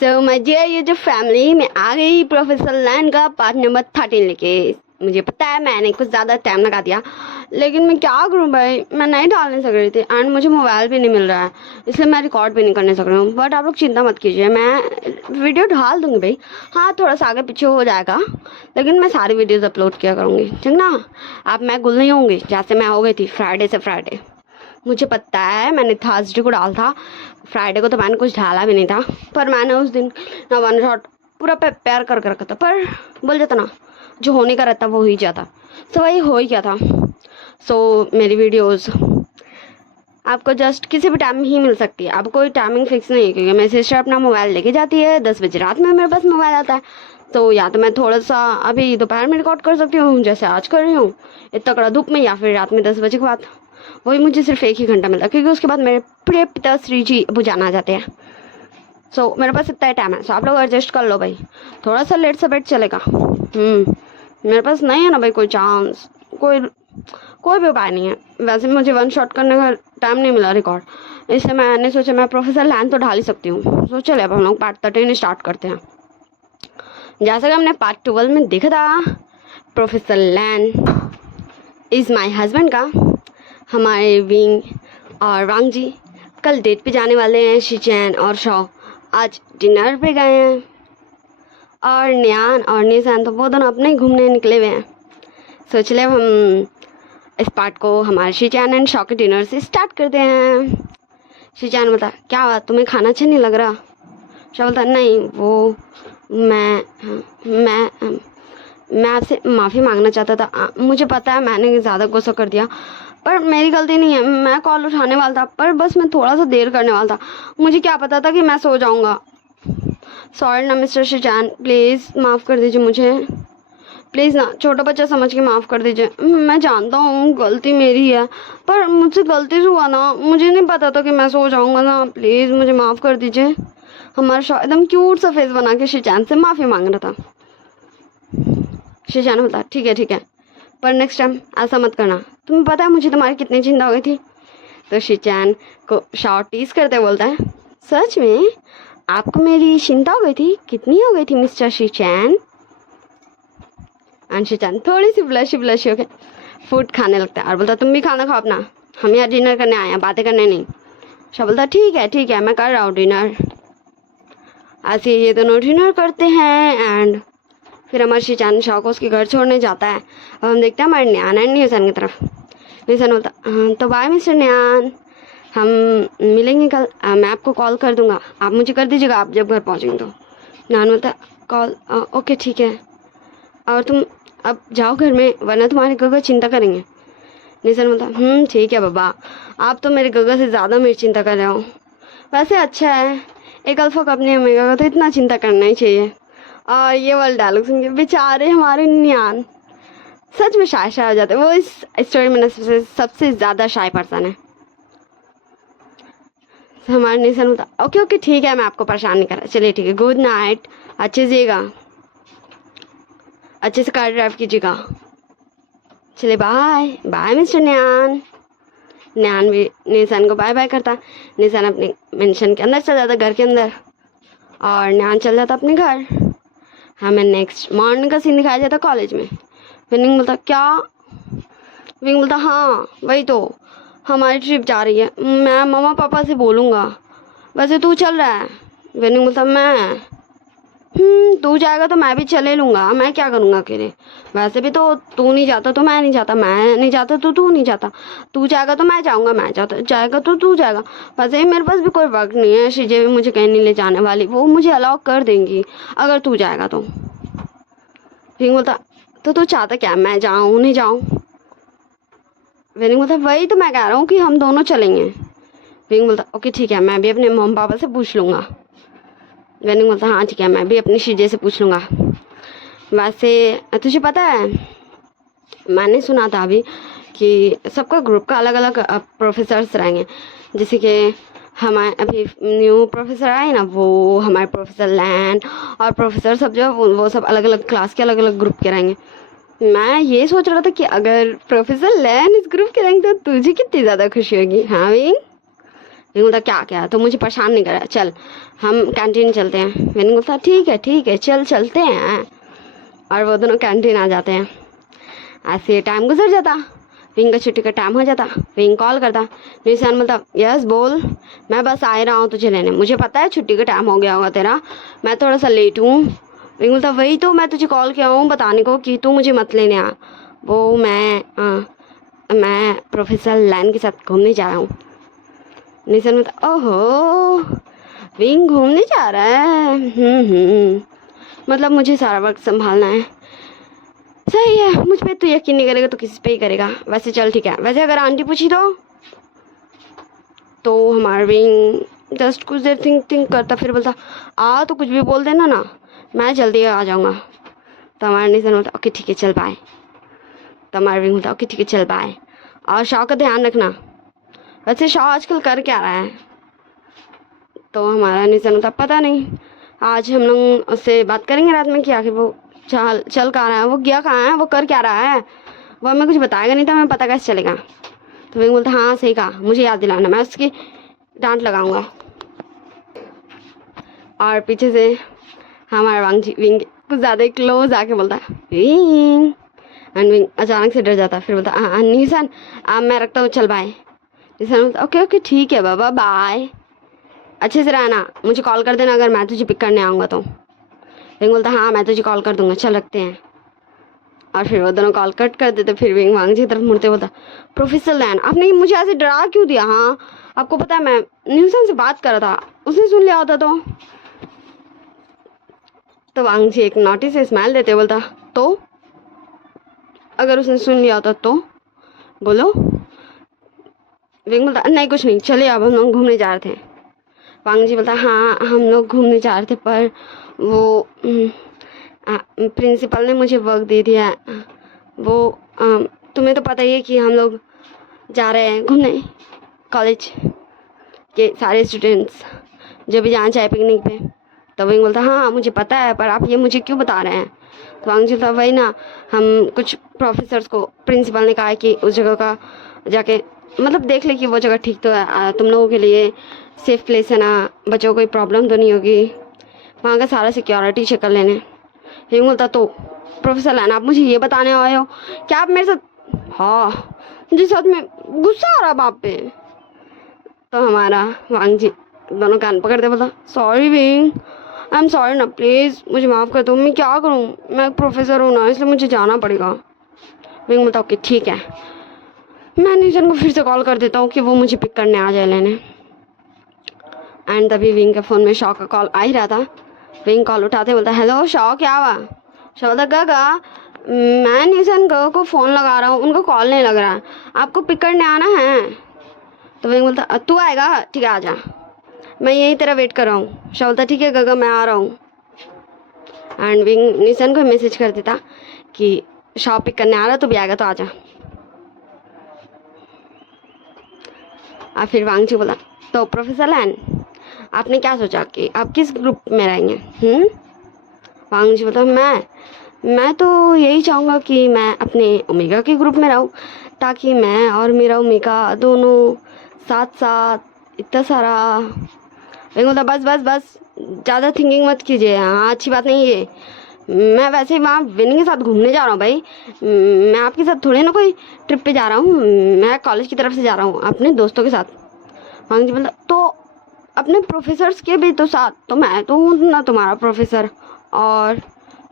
So my dear YouTube family, मैं आ गई प्रोफेसर लैन का पार्ट नंबर 13 लेके। मुझे पता है मैंने कुछ ज़्यादा टाइम लगा दिया, लेकिन मैं क्या करूं भाई, मैं नहीं डाल नहीं सक रही थी एंड मुझे मोबाइल भी नहीं मिल रहा है, इसलिए मैं रिकॉर्ड भी नहीं करने सक रही हूँ। बट आप लोग चिंता मत कीजिए, मैं वीडियो डाल दूँगी भाई। हाँ, थोड़ा सा आगे पीछे हो जाएगा, लेकिन मैं सारी वीडियोज़ अपलोड किया करूँगी, ठीक ना। आप मैं गुल नहीं होंगी जैसे मैं हो गई थी फ्राइडे से फ्राइडे। मुझे पता है मैंने थर्सडे को डाला था, फ्राइडे को तो मैंने कुछ डाला भी नहीं था, पर मैंने उस दिन ना वन शॉट पूरा प्रिपेयर करके रखा था। पर बोल जाता ना, जो होने का रहता वो ही जाता, सो वही हो ही गया था। सो मेरी वीडियोस आपको जस्ट किसी भी टाइम ही मिल सकती है, आपको कोई टाइमिंग फिक्स नहीं है, क्योंकि मेरी सिस्टर अपना मोबाइल लेके जाती है 10 बजे रात में, मेरे पास मोबाइल आता है। तो या तो मैं थोड़ा सा अभी दोपहर में रिकॉर्ड कर सकती हूँ जैसे आज कर रही हूँ इतना कड़ा धूप में, या फिर रात में 10 बजे के बाद। वही मुझे सिर्फ 1 ही घंटा मिलता है, क्योंकि उसके बाद मेरे प्रिय पिताश्री जी अबू जान आ जाते हैं। सो मेरे पास इतना ही टाइम है, सो आप लोग एडजस्ट कर लो भाई, थोड़ा सा लेट सवेट चलेगा। मेरे पास नहीं है ना भाई कोई चांस, कोई भी उपाय नहीं है। वैसे मुझे वन शॉट करने का टाइम नहीं मिला रिकॉर्ड, इसलिए मैंने सोचा मैं प्रोफेसर लैन तो ढाल ही सकती हूँ। सो चलिए अब हम लोग पार्ट 13 स्टार्ट करते हैं। जैसा कि हमने पार्ट 12 में देखा था, professor Lan is my husband का हमारे विंग और वांग जी कल डेट पे जाने वाले हैं। शिचैन और शॉ आज डिनर पे गए हैं, और न्यान और निशान तो वो दोनों अपने ही घूमने निकले हुए हैं। सोच ले हम इस पार्ट को हमारे शिचैन एंड शॉ के डिनर से स्टार्ट करते हैं। शिचैन बता, क्या बात, तुम्हें खाना अच्छा नहीं लग रहा? शॉ बोलता, नहीं वो मैं आपसे माफ़ी मांगना चाहता था। मुझे पता है मैंने ज़्यादा गुस्सा कर दिया, पर मेरी गलती नहीं है। मैं कॉल उठाने वाला था, पर बस मैं थोड़ा सा देर करने वाला था। मुझे क्या पता था कि मैं सो जाऊंगा। सॉरी ना मिस्टर शिचैन, प्लीज़ माफ़ कर दीजिए मुझे, प्लीज़ ना, छोटा बच्चा समझ के माफ़ कर दीजिए। मैं जानता हूँ गलती मेरी है, पर मुझसे गलती से हुआ ना, मुझे नहीं पता था कि मैं सो जाऊँगा ना, प्लीज़ मुझे माफ़ कर दीजिए। हमारा शॉ एकदम क्यूट सा फेस बना के शिचैन से माफ़ी मांग रहा था। शिचैन बोलता, ठीक है, पर नेक्स्ट टाइम ऐसा मत करना। तुम्हें पता है मुझे तुम्हारी कितनी चिंता हो गई थी? तो शिचैन को शॉ टीज करते बोलता है, सच में आपको मेरी चिंता हो गई थी? कितनी हो गई थी मिस्टर शिचैन? एंड शिचैन थोड़ी सी ब्लश हो के फूड खाने लगता है और बोलता, तुम भी खाना खाओ अपना, हम यहाँ डिनर करने आए हैं, बातें करने नहीं। शॉ बोलता, ठीक है, मैं कर रहा हूँ डिनर। ऐसे ये दोनों डिनर करते हैं एंड फिर हमारे शिचैन शॉ को उसके घर छोड़ने जाता है। अब हम देखते हैं हमारे न्यान एंड निशान की तरफ। निशान बोलता, तो बाय मिस्टर न्यान, हम मिलेंगे कल। मैं आपको कॉल कर दूंगा, आप मुझे कर दीजिएगा आप जब घर पहुंचेंगे तो। न्यान बोलता, कॉल ओके ठीक है, और तुम अब जाओ घर में, वरना तुम्हारे गगा चिंता करेंगे। निशान बोलता, ठीक है बाबा, आप तो मेरे गगा से ज़्यादा मेरी चिंता कर रहे हो। वैसे अच्छा है, एक अल्फा कपनी ओमेगा का तो इतना चिंता करना ही चाहिए। और ये वाला डायलॉग सुन के बेचारे हमारे न्यान सच में शाय हो जाते हैं। वो इस स्टोरी में सबसे ज़्यादा शाय पर्सन है। हमारे निशान होता, ओके ठीक है, मैं आपको परेशान नहीं कर रहा, चलिए ठीक है, गुड नाइट, अच्छे से कार ड्राइव कीजिएगा, चलिए बाय मिस्टर न्यान। न्यान भी निशान को बाय करता। निशान अपने मेंशन के अंदर चल जाता, घर के अंदर, और न्यान चल जाता अपने घर। हमें नेक्स्ट मॉर्निंग का सीन दिखाया जाता कॉलेज में। विंग बोलता, क्या? विंग बोलता, हाँ वही तो, हमारी ट्रिप जा रही है, मैं मम्मा पापा से बोलूँगा, वैसे तू चल रहा है? विंग बोलता, मैं तू जाएगा तो मैं भी चले लूँगा, मैं क्या करूँगा अकेले? वैसे भी तो तू नहीं जाता तो मैं नहीं जाता, मैं नहीं जाता तो तू नहीं जाता, तू जाएगा तो मैं जाऊँगा, मैं जाएगा तो तू जाएगा। वैसे ही मेरे पास भी कोई वक्त नहीं है, शीजे भी मुझे कहीं नहीं ले जाने वाली, वो मुझे अलाउ कर देंगी अगर तू जाएगा तो। विंग बोलता, तो तू चाहता क्या, मैं जाऊँ नहीं जाऊँ? विंग बोलता, वही तो मैं कह रहा हूँ कि हम दोनों चलेंगे। विंग बोलता, ओके ठीक है, मैं भी अपने मम्मी पापा से पूछ लूँगा। विंग बोलता, हाँ ठीक है, मैं भी अपनी शीजे से पूछ लूँगा। वैसे तुझे पता है, मैंने सुना था अभी कि सबका ग्रुप का अलग अलग प्रोफेसर्स रहेंगे, जैसे कि हमारे अभी न्यू प्रोफेसर आए ना, वो हमारे प्रोफेसर लैन और प्रोफेसर सब जो वो सब अलग अलग क्लास के अलग अलग ग्रुप के रहेंगे। मैं ये सोच रहा था कि अगर प्रोफेसर लैन इस ग्रुप के रहेंगे तो तुझे कितनी ज़्यादा खुशी होगी। हाँ विंग, विंग बोलता क्या क्या, तो मुझे परेशान नहीं करा, चल हम कैंटीन चलते हैं। विंग बोलता ठीक है चल चलते हैं। और वो दोनों कैंटीन आ जाते हैं। ऐसे टाइम गुजर जाता, विंग का छुट्टी का टाइम हो जाता। विंग कॉल करता, निशान बोलता यस बोल, मैं बस आ ही रहा हूँ तुझे लेने, मुझे पता है छुट्टी का टाइम हो गया होगा तेरा, मैं थोड़ा सा लेट हूँ। विंग बोलता वही तो मैं तुझे कॉल किया हूँ बताने को कि तू मुझे मत लेने आ। वो मैं प्रोफेसर लैन के साथ घूमने जा रहा हूँ। निशान बोलता ओहो विंग घूमने जा रहा है, मतलब मुझे सारा वर्क संभालना है। सही है, मुझ पे तू यकीन नहीं करेगा तो किसी पे ही करेगा। वैसे चल ठीक है, वैसे अगर आंटी पूछी तो हमारा विंग जस्ट कुछ देर थिंक करता, फिर बोलता आ तो कुछ भी बोल देना ना, मैं जल्दी आ जाऊँगा। तो हमारा निशान बोलता ओके ठीक है चल बाय। तो हमारा विंग बोलता ओके ठीक है चल बाय, और शाह का ध्यान रखना। वैसे शाह आजकल कर क्या रहा है? तो हमारा निशान होता पता नहीं, आज हम लोग उससे बात करेंगे रात में कि आखिर वो चल कहाँ रहा है, वो गया कहाँ है, वो कर क्या रहा है, वो हमें कुछ बताएगा नहीं तो हमें पता कैसे चलेगा। तो विंग बोलता हाँ सही कहा, मुझे याद दिलाना, मैं उसकी डांट लगाऊंगा। और पीछे से हमारा विंग कुछ ज़्यादा क्लोज आके बोलता है विंग, एंड विंग अचानक से डर जाता, फिर बोलता निशान मैं रखता हूँ चल बाय। निशान बोलता ओके ठीक है बाबा बाय, अच्छे से रहना, मुझे कॉल कर देना अगर मैं तुझे पिक करने आऊँगा तो। विंग बोलता हाँ मैं तुझे कॉल कर दूंगा, चल रखते हैं। और फिर वो दोनों कॉल कट कर देते। फिर विंग वांग जी की तरफ मुड़ते बोलता प्रोफेसर लैन आपने मुझे ऐसे डरा क्यों दिया? हाँ आपको पता है मैं न्यूसन से बात कर रहा था, उसने सुन लिया होता तो वांग जी एक नोटिस से स्माइल देते बोलता तो अगर उसने सुन लिया होता तो बोलो। विंग बोलता नहीं कुछ नहीं, चलिए अब हम लोग घूमने जा रहे थे। वांग जी बोलता हाँ हम लोग घूमने जा रहे थे पर वो प्रिंसिपल ने मुझे वर्क दे दिया, वो तुम्हें तो पता ही है कि हम लोग जा रहे हैं घूमने, कॉलेज के सारे स्टूडेंट्स जो भी जाना चाहे पिकनिक पे। तो विंग बोलता हाँ मुझे पता है पर आप ये मुझे क्यों बता रहे हैं? तो वांग जी बोलता वही ना, हम कुछ प्रोफेसर्स को प्रिंसिपल ने कहा है कि उस जगह का जाके मतलब देख ले कि वो जगह ठीक तो है, तुम लोगों के लिए सेफ प्लेस है ना, बच्चों को कोई प्रॉब्लम तो नहीं होगी, वहाँ का सारा सिक्योरिटी चेक कर लेने। विंग बोलता तो प्रोफेसर लैन आप मुझे ये बताने आए हो क्या आप मेरे साथ? हाँ मुझे साथ में गुस्सा आ रहा बाप पे। तो हमारा वांग जी दोनों कान पकड़ते बोला sorry wing, I am sorry ना, प्लीज़ मुझे माफ़ कर दो, मैं क्या करूँ, मैं प्रोफेसर हूँ ना इसलिए मुझे जाना पड़ेगा। विंग बोलता ओके ठीक है, मैं निशन को फिर से कॉल कर देता हूँ कि वो मुझे पिक करने आ जाए लेने। एंड तभी विंग के फ़ोन में शॉ का कॉल आ ही रहा था। विंग कॉल उठाते बोलता हेलो शॉ क्या हुआ? शॉ बोलता गगा मैं निशन को फ़ोन लगा रहा हूँ, उनको कॉल नहीं लग रहा है, आपको पिक करने आना है? तो विंग बोलता तू आएगा? ठीक है आ जा, मैं यही तेरा वेट कर रहा हूँ। शॉ बोलता ठीक है गगा मैं आ रहा हूँ। एंड विंग निशन को मैसेज कर देता कि शॉ पिक करने आ रहा तो भी आएगा तो आ जा। और फिर वांग जी बोला तो प्रोफेसर लैन आपने क्या सोचा कि आप किस ग्रुप में रहेंगे? वांग जी बोला मैं तो यही चाहूँगा कि मैं अपने ओमेगा के ग्रुप में रहूँ ताकि मैं और मेरा ओमेगा दोनों साथ साथ इतना सारा। विंग बोला बस ज़्यादा थिंकिंग मत कीजिए, हाँ अच्छी बात नहीं है, मैं वैसे ही वहाँ विनी के साथ घूमने जा रहा हूँ भाई, मैं आपके साथ थोड़े ना कोई ट्रिप पे जा रहा हूँ, मैं कॉलेज की तरफ से जा रहा हूँ अपने दोस्तों के साथ। वांग जी बोला तो अपने प्रोफेसर्स के भी तो साथ, तो मैं तो हूँ ना तुम्हारा प्रोफेसर। और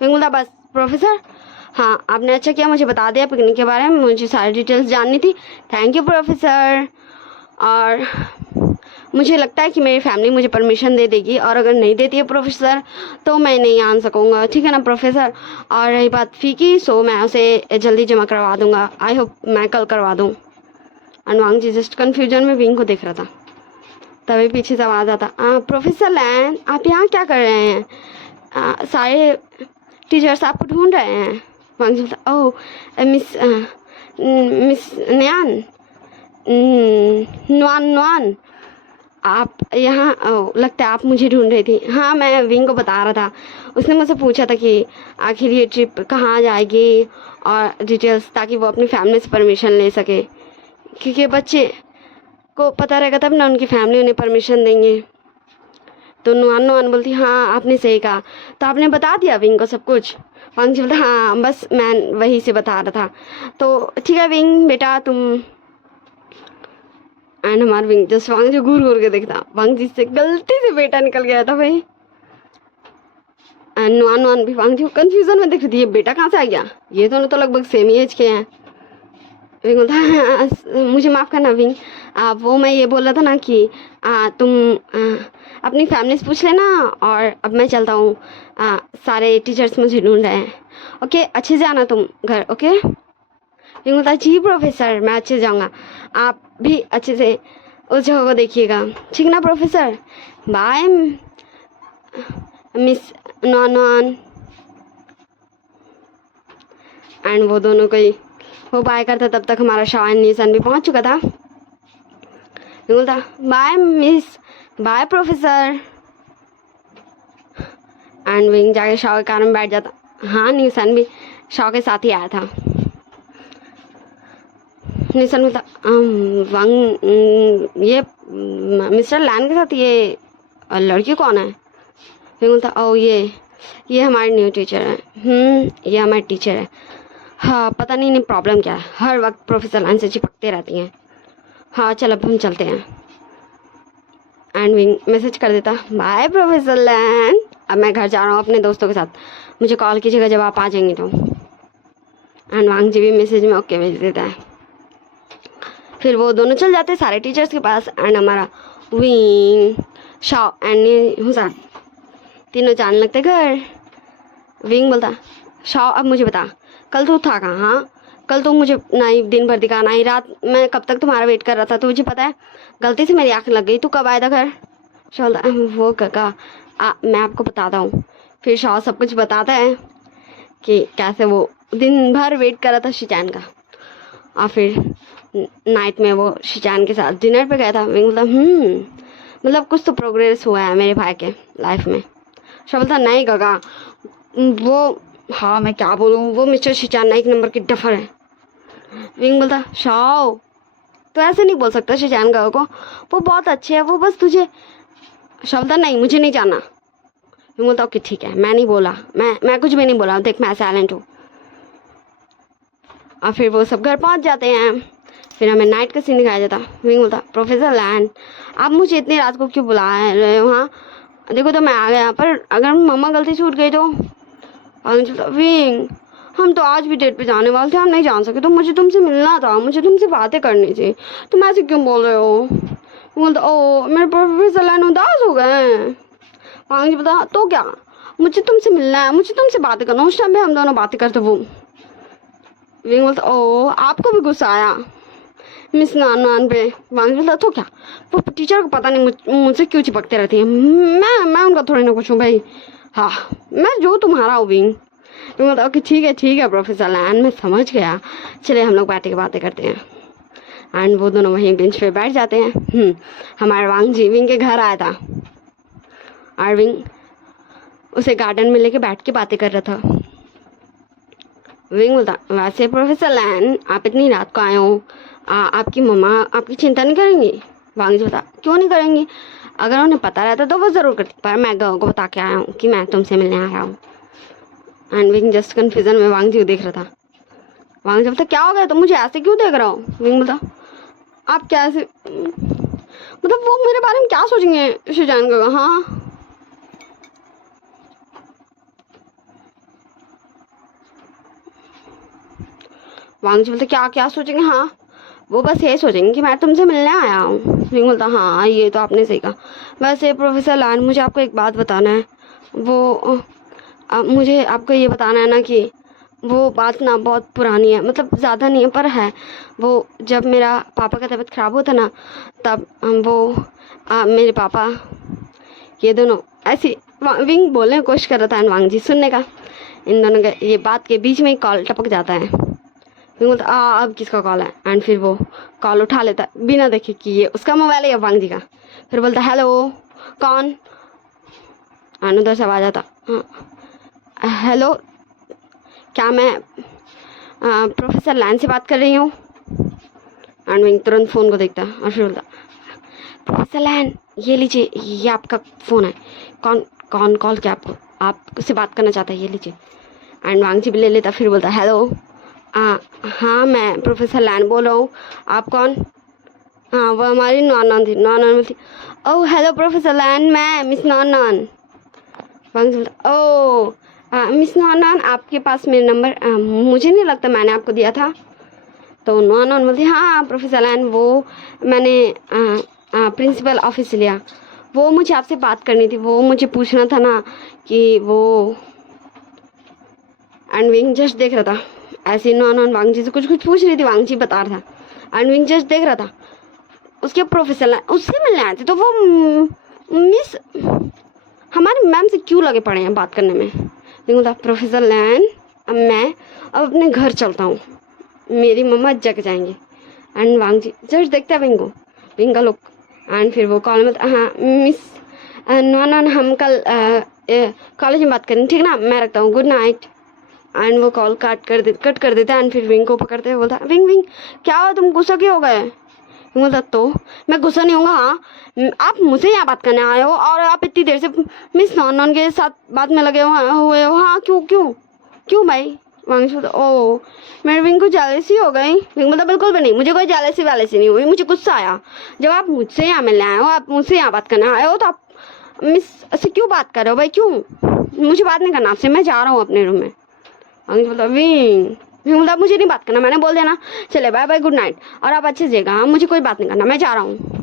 विंग बोला बस प्रोफेसर, हाँ आपने अच्छा किया मुझे बता दिया पिकनिक के बारे में, मुझे सारी डिटेल्स जाननी थी, थैंक यू प्रोफेसर। और मुझे लगता है कि मेरी फैमिली मुझे परमिशन दे देगी, और अगर नहीं देती है प्रोफेसर तो मैं नहीं आ सकूँगा, ठीक है ना प्रोफेसर? और रही बात फ़ी की, सो मैं उसे जल्दी जमा करवा दूँगा, आई होप मैं कल करवा दूँ। And Wang ji just confusion में विंग को देख रहा था। तभी पीछे से आवाज़ आता प्रोफेसर लैन आप यहाँ क्या कर रहे हैं? सारे टीचर्स आपको ढूंढ रहे हैं। वांग जी बोलता ओह मिस न्यान नुआन आप यहाँ, लगता है आप मुझे ढूंढ रही थी। हाँ मैं विंग को बता रहा था, उसने मुझसे पूछा था कि आखिर ये ट्रिप कहाँ जाएगी और डिटेल्स, ताकि वो अपनी फैमिली से परमिशन ले सके, क्योंकि बच्चे को पता रहेगा तब ना उनकी फैमिली उन्हें परमिशन देंगे। तो नुआन नुआन बोलती हाँ आपने सही कहा, तो आपने बता दिया विंग को सब कुछ? वांग जी बोलता हाँ बस मैं वही से बता रहा था। तो ठीक है विंग बेटा तुम, एंड हमारा विंग जस्ट वांग जी घूर घूर के देखता, वांग जी से गलती से बेटा निकल गया था भाई। एंड नुआन नुआन भी वांग जी को कंफ्यूजन में देख रही थी, ये बेटा कहाँ से आ गया, ये दोनों तो लगभग सेम ही एज के हैं। विंग बोलता हाँ, मुझे माफ़ करना विंग, वो मैं ये बोल रहा था ना कि तुम अपनी फैमिली से पूछ लेना, और अब मैं चलता हूँ, सारे टीचर्स मुझे ढूंढ रहे हैं। ओके अच्छे से आना तुम घर, ओके? विंग बोलता जी प्रोफेसर मैं अच्छे से जाऊँगा, आप भी अच्छे से उस जगह को देखिएगा, ठीक ना प्रोफेसर? बाय मिस नॉन नॉन। एंड वो दोनों कोई वो बाय करता तब तक हमारा शाह एंड निशान भी पहुंच चुका था। बोलता bye miss, bye professor. And Wing जाके शाह के कार में बैठ जाता। हाँ निशान भी शाह के साथ ही आया था। निशान बोलता वांग ये मिस्टर लैन के साथ ये लड़की कौन है? विंग बोलता ओ ये हमारी न्यू टीचर है। ये हमारी टीचर है। हाँ पता नहीं इन्हें प्रॉब्लम क्या है, हर वक्त प्रोफेसर लाइन से चिपकते रहती हैं। हाँ चल अब हम चलते हैं। एंड विंग मैसेज कर देता बाय प्रोफेसर लैन, अब मैं घर जा रहा हूँ अपने दोस्तों के साथ, मुझे कॉल कीजिएगा जब आप आ जाएंगे तो। एंड वांग जी भी मैसेज में ओके भेज देता है। फिर वो दोनों चल जाते हैं सारे टीचर्स के पास। एंड हमारा विंग शाओ एंड हुसैन तीनों जाने लगते घर। विंग बोलता शाओ अब मुझे बता कल तू था कहाँ? हाँ कल तू मुझे ना ही दिन भर दिखा ना ही रात, मैं कब तक तुम्हारा वेट कर रहा था, तो मुझे पता है गलती से मेरी आँख लग गई, तू कब आया था घर? शाह वो काका मैं आपको बताता हूँ। फिर शाह सब कुछ बताता है कि कैसे वो दिन भर वेट कर रहा था शिचान का, और फिर नाइट में वो शिचान के साथ डिनर पे गया था। मतलब कुछ तो प्रोग्रेस हुआ है मेरे भाई के लाइफ में। शाह बोलता नहीं काका वो, हाँ मैं क्या बोलूँ, वो मिस्टर शिचान एक नंबर की डफर है। विंग बोलता शाओ तो ऐसे नहीं बोल सकता शिचान का को, वो बहुत अच्छे है, वो बस तुझे। शाह बोलता नहीं मुझे नहीं जानना। विंग बोलता ओके ठीक है मैं नहीं बोला, मैं कुछ भी नहीं बोला, देख मैं साइलेंट हूँ। और फिर वो सब घर पहुँच जाते हैं। फिर हमें नाइट का सीन दिखाया जाता। विंग बोलता प्रोफेसर लैन आप मुझे इतनी रात को क्यों बुला रहे हो? हाँ देखो तो मैं आ गया, पर अगर मम्मा गलती से उठ गई तो? विंग हम तो आज भी डेट पे जाने वाले थे, हम नहीं जान सके, तो मुझे तुमसे मिलना था, मुझे तुमसे बातें करनी थी, तुम ऐसे क्यों बोल रहे हो? बोलता ओ मेरे प्रोफेसर लैन उदास हो गए हैं। वांग जी बता तो क्या, मुझे तुमसे मिलना है, मुझे तुमसे बातें करना, उस टाइम पे हम दोनों बातें करते वो। विंग बोलता ओ आपको भी गुस्सा आया मिस नान पे? वांग जी बोलता तो क्या, वो टीचर को पता नहीं मुझसे क्यों चिपकते रहती है, मैं उनका थोड़ी ना कुछ हूँ भाई, हाँ मैं जो तुम्हारा हूँ। विंग बोलता ओके ठीक है प्रोफेसर लैन मैं समझ गया, चले हम लोग बैठ के बातें करते हैं। एंड वो दोनों वहीं बेंच पे बैठ जाते हैं। हमारे वांग जी विंग के घर आया था और विंग उसे गार्डन में लेके बैठ के बातें कर रहा था। विंग बोलता वैसे प्रोफेसर लैन आप इतनी रात को आए हो, आपकी मम्मा आपकी चिंता नहीं करेंगी? वांग जी बोलता क्यों नहीं करेंगी, अगर उन्हें पता रहता तो वो ज़रूर करती, पर मैं गौ को बता के आया हूँ कि मैं तुमसे मिलने आ रहा हूँ। एंड विंग जस्ट कन्फ्यूजन में वांग जी को देख रहा था। वांग जी बोलता क्या हो गया, तो मुझे ऐसे क्यों देख रहा हो? विंग बोलता आप क्या ऐसे, मतलब वो मेरे बारे में क्या सोचेंगे शिजान का? हाँ वांग जी बोलते क्या क्या सोचेंगे? हाँ वो बस ये सोचेंगे कि मैं तुमसे मिलने आया हूँ। विंग बोलता हाँ ये तो आपने सही कहा। वैसे प्रोफेसर लैन मुझे आपको एक बात बताना है, वो मुझे आपको ये बताना है ना कि वो बात ना बहुत पुरानी है, मतलब ज़्यादा नहीं है पर है। वो जब मेरा पापा का तबीयत ख़राब होता ना तब वो मेरे पापा ये दोनों ऐसी विंग बोलने की कोशिश कर रहा था एंड वांग जी सुनने का। इन दोनों के ये बात के बीच में ही कॉल टपक जाता है। विंग बोलता अब किसका कॉल है? एंड फिर वो कॉल उठा लेता है बिना देखे कि ये उसका मोबाइल है या वांग जी का। फिर बोलता हेलो कौन? एंड उधर से आवाज़ आता हेलो क्या मैं प्रोफेसर लैन से बात कर रही हूँ? एंड विंग तुरंत फ़ोन को देखता और फिर बोलता प्रोफेसर लैन, ये लीजिए, ये आपका फ़ोन है। कौन कौन कॉल किया आपको? आप उससे बात करना चाहता है, ये लीजिए। एंड वांगजी भी ले लेता, फिर बोलता हेलो। हाँ मैं प्रोफेसर लैन बोल रहा हूँ, आप कौन? हाँ वो हमारी नॉन थी। नॉन बोलती ओह हेलो प्रोफेसर लैन, मैं मिस नॉन। वांगजी बोलता ओह मिस नॉन, आपके पास मेरा नंबर मुझे नहीं लगता मैंने आपको दिया था। तो नॉन बोलती हाँ प्रोफेसर लैन, वो मैंने प्रिंसिपल ऑफिस से लिया। वो मुझे आपसे बात करनी थी, वो मुझे पूछना था ना कि वो। एंड विंग जस्ट देख रहा था ऐसे। नॉन वांगजी से कुछ कुछ पूछ रही थी, वांगजी बता रहा था। एंड विंग जस्ट देख रहा था। उसके प्रोफेसर लैन उससे मिलने आए थे, तो वो मिस हमारे मैम से क्यों लगे पड़े हैं बात करने में? विंग बोलता प्रोफेसर लैन, अब मैं अपने घर चलता हूँ, मेरी मम्मा जग जाएंगे। एंड वांगजी जस्ट देखता है विंग को, विंग का लुक। एंड फिर वो कॉल में हाँ मिस नॉन हम कल कॉलेज में बात करें, ठीक ना, मैं रखता हूँ, गुड नाइट। एंड वो कॉल कट कर देता है। एंड फिर विंग को पकड़ते हुए बोलता विंग क्या हुआ, तुम गुस्सा क्यों हो गए? विंग बोलता तो मैं गुस्सा नहीं होगा, हाँ आप मुझसे यहाँ बात करने आए हो और आप इतनी देर से मिस नॉन के साथ बात में लगे हुए हो, हाँ क्यों क्यों क्यों भाई? वांगजी बोलता ओ मेरे विंग को जेलसी हो गई। विंग बोलता बिल्कुल भी नहीं, मुझे कोई जेलसी वैलेसी नहीं हुई, मुझे गुस्सा आया जब आप मुझसे यहाँ मिलने आए हो, आप मुझसे यहाँ बात करने आए हो, तो आप मिस से क्यों बात कर रहे हो भाई, क्यों? मुझे बात नहीं करना आपसे, मैं जा रहा हूँ अपने रूम में। वांगजी बोलता विंग बोलता मुझे नहीं बात करना, मैंने बोल दिया ना, चले बाय बाय गुड नाइट, और आप अच्छे से जाइएगा, हाँ मुझे कोई बात नहीं करना, मैं जा रहा हूँ।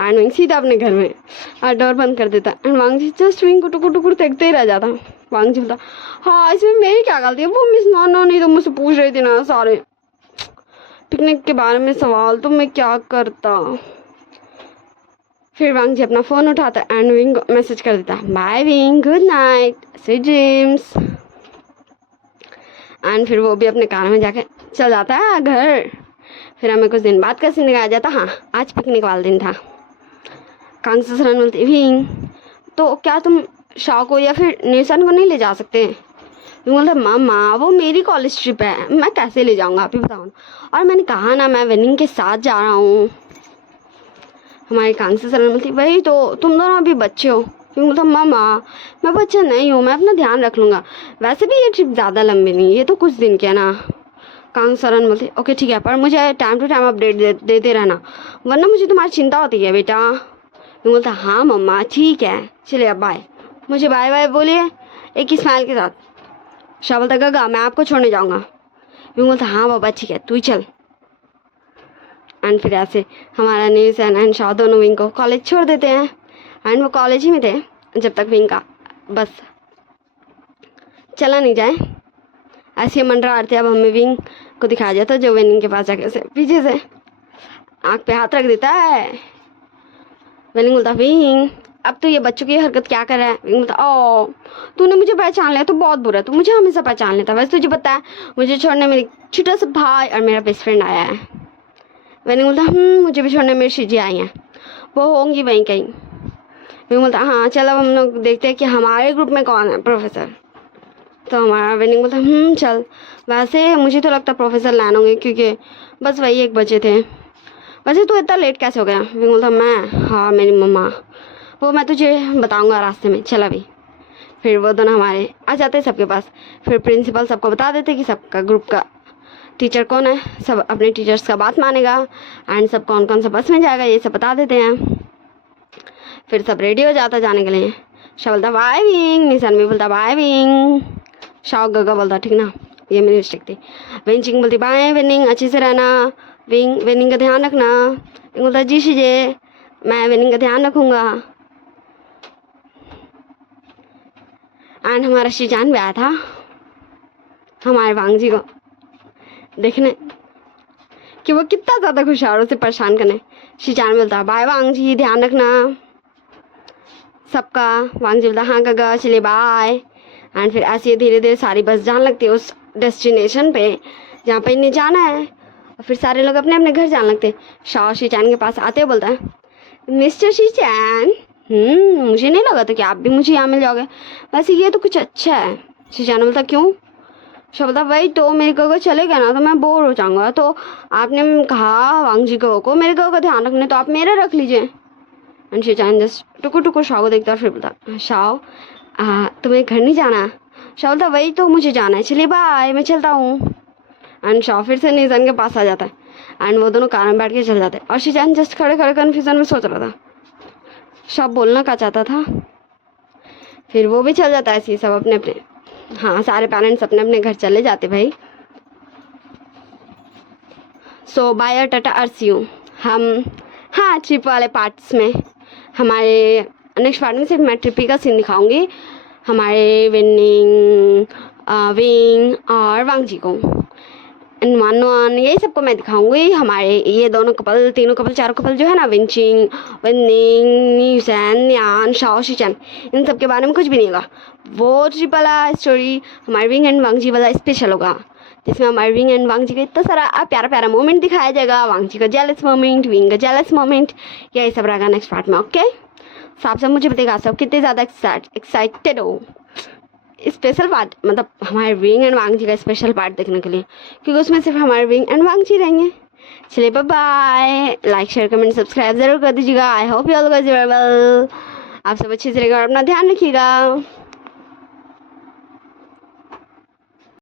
एंड विंग सीधा अपने घर में डोर बंद कर देता। एंड वांगजी जस्ट विंग को टुकुर टुकुर देखते ही रह जाता। वांगजी बोलता हाँ इसमें मेरी क्या गलती है, वो मिस नॉन नहीं तो मुझसे पूछ रही थी ना सारे पिकनिक के बारे में सवाल, तो मैं क्या करता? फिर वांगजी अपना फ़ोन उठाता एंड विंग मैसेज कर देता bye Wing, good night, sweet dreams. And फिर वो भी अपने कार में जाके चल जाता है घर। फिर हमें कुछ दिन बाद का सीन दिखाया जाता, हाँ आज पिकनिक वाला दिन था। कांगसू सरन बोलती विंग तो क्या तुम शाह को या फिर निशान को नहीं ले जा सकते? विंग बोलता मामा वो मेरी कॉलेज ट्रिप है, मैं कैसे ले जाऊँगा, आप ही बताओ। और मैंने कहा ना मैं विनिंग के साथ जा रहा हूँ। हमारी कांगसू सरन बोलती भाई तो तुम दोनों अभी बच्चे हो। विंग बोलता मामा मैं बच्चा नहीं हूँ, मैं अपना ध्यान रख लूँगा, वैसे भी ये ट्रिप ज़्यादा लंबी नहीं, ये तो कुछ दिन की है ना। कांग सरन बोलती ओके ठीक है, पर मुझे टाइम टू टाइम अपडेट देते रहना, वरना मुझे तुम्हारी चिंता होती है बेटा। विंग बोलता हाँ मम्मा ठीक है, चलिए अब बाय। मुझे बाय बाय बोलिए एक ही स्माइल के साथ। शाह बोलता गगा मैं आपको छोड़ने जाऊँगा। विंग बोलता हाँ बाबा ठीक है, तू ही चल। एंड फिर ऐसे हमारा न्यूज़ एंड शाह दोनों विंग को कॉलेज छोड़ देते हैं। एंड वो कॉलेज ही में थे जब तक विंग का बस चला नहीं जाए। ऐसे मंडरा आते अब हमें विंग को दिखाया जाता है, जो विंग के पास जाके उसे पीछे से आँख पे हाथ रख देता है। विंग बोलता विंग अब तो ये बच्चों की हरकत क्या कर रहा है? विंग बोलता ओ तूने मुझे पहचान लिया तो बहुत बुरा, तू मुझे हमेशा पहचान लेता, वैसे तुझे पता है मुझे छोड़ने मेरी छोटा सा भाई और मेरा बेस्ट फ्रेंड आया है। विंग बोलता मुझे भी छोड़ने मेरी शीजी आई हैं, वो होंगी वहीं कहीं। विंग बोलता हाँ चल अब हम लोग देखते हैं कि हमारे ग्रुप में कौन है प्रोफेसर। तो हमारा विनिंग बोलता चल, वैसे मुझे तो लगता प्रोफेसर लैन होंगे क्योंकि बस वही 1 बजे थे। वैसे तू इतना लेट कैसे हो गया? विंग बोलता मैं हाँ मेरी मम्मा, वो मैं तुझे बताऊंगा रास्ते में, चल अभी। फिर वो दोनों हमारे आ जाते हैं सबके पास। फिर प्रिंसिपल सबको बता देते कि सबका ग्रुप का टीचर कौन है, सब अपने टीचर्स का बात मानेगा एंड सब कौन कौन सा बस में जाएगा ये सब बता देते हैं। फिर सब रेडी हो जाता जाने के लिए। शाह बोलता बाय विंग, निशान भी बोलता बाय विंग, शाह गगा बोलता ठीक ना, ये मेरी मिस्टेक थी। विंचिंग बोलती बाय विनिंग, अच्छे से रहना, विनिंग का ध्यान रखना। विंग बोलता जी शीजे मैं विनिंग का ध्यान रखूँगा। एंड हमारा शीजान भी आया था हमारे वांगजी को देखने कि वो कितना ज़्यादा खुश है और उसे परेशान करने। शीजान बोलता बाय वांगजी, ध्यान रखना सबका। वांगजी बोलता हाँ गगा चलिए बाय। एंड फिर ऐसे धीरे धीरे सारी बस जाने लगती है उस डेस्टिनेशन पे जहाँ पे इन्हें जाना है, और फिर सारे लोग अपने अपने घर जाने लगते। शाह शीजान के पास आते बोलता है मिस्टर शीजान मुझे नहीं लगा था कि आप भी मुझे यहाँ मिल जाओगे, वैसे ये तो कुछ अच्छा है। शीजान बोलता क्यों? शाह बोलता भाई तो मेरे गगा चले गए ना तो मैं बोर हो जाऊँगा, तो आपने कहा वांगजी को मेरे गगा का ध्यान रखने, तो आप मेरा रख लीजिए। एंड शिवचान जस्ट टुकुर टुकुर शाओ को देखता और फिर बोलता शाओ तुम्हें घर नहीं जाना? शाओ बोलता वही तो मुझे जाना है, चलिए बाय मैं चलता हूँ। एंड शाओ फिर से नीजन के पास आ जाता है एंड वो दोनों कार में बैठ के चल जाते हैं और शिवचान जस्ट खड़े खड़े कन्फ्यूजन में सोच रहा था शाओ बोलना क्या चाहता था। फिर वो भी चल जाता है ऐसे सब अपने अपने, हाँ सारे पेरेंट्स अपने अपने घर चले जाते भाई। सो बाय टाटा अर्सियू। हम हाँ ट्रिप वाले पार्ट्स में हमारे नेक्स्ट पार्ट में सिर्फ मैं ट्रिप का सीन दिखाऊंगी, हमारे विनिंग विंग और वांगजी को एंड वन यही सबको मैं दिखाऊंगी। हमारे ये दोनों कपल, तीनों कपल, चारों कपल जो है ना, विंचिंग, विनिंग, न्यूजैन, यान, शाओ, शिचैन, इन सब के बारे में कुछ भी नहीं होगा। वो ट्रिप वाला स्टोरी हमारे विंग एंड वांगजी वाला स्पेशल होगा, जिसमें हमारे विंग एंड वांगजी का इतना सारा प्यारा प्यारा मोमेंट दिखाया जाएगा, वांगजी का जेलस मोमेंट, विंग का जेलस मोमेंट, यही सब रहेगा नेक्स्ट पार्ट में। ओके, तो आप सब मुझे बताइएगा सब कितने ज़्यादा एक्साइटेड हो स्पेशल पार्ट, मतलब हमारे विंग एंड वांगजी का स्पेशल पार्ट देखने के लिए, क्योंकि उसमें सिर्फ हमारे विंग एंड वांगजी रहेंगे। चलिए bye bye, like share comment subscribe जरूर कर दीजिएगा। I hope you all guys well, आप सब अच्छे से रहेगा और अपना ध्यान रखिएगा।